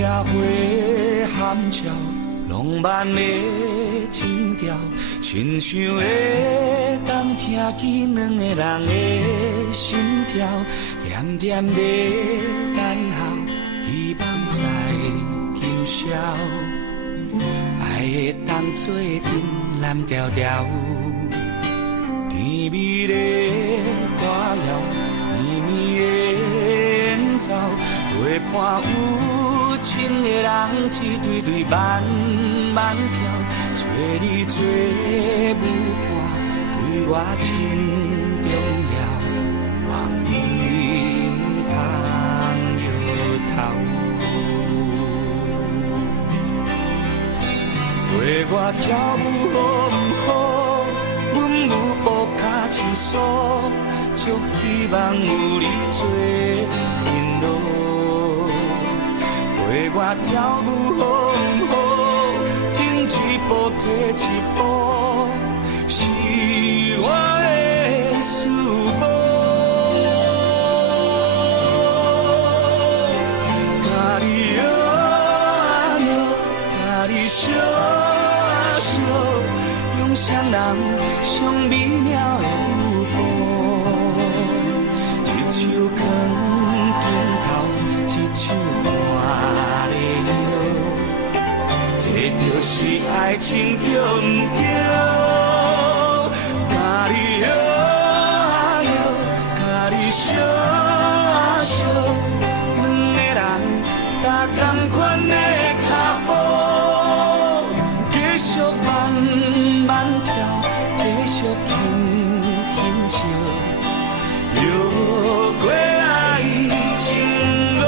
野花含笑，浪漫的情调，亲像会当听见两个人的心跳，点点的等候，希望在今宵，爱会当作阵蓝调调，甜蜜的歌谣，绵绵的演奏，陪伴有情的人一对对慢慢跳，找你做舞伴，对我真重要，望你唔通摇头，陪我跳舞好唔好？阮舞步脚轻松，足希望有你做引路。陪我跳舞好唔好？进一步退一步，是我的事无。甲你摇啊摇，甲你烧啊烧，用双人上美妙的舞步，一手扛镜头，一手换的药，这就是爱情对唔对？甲你摇啊摇，甲你烧啊烧，两个人踏同款的脚步，继续慢慢跳，继续轻轻笑，摇过爱情路。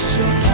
So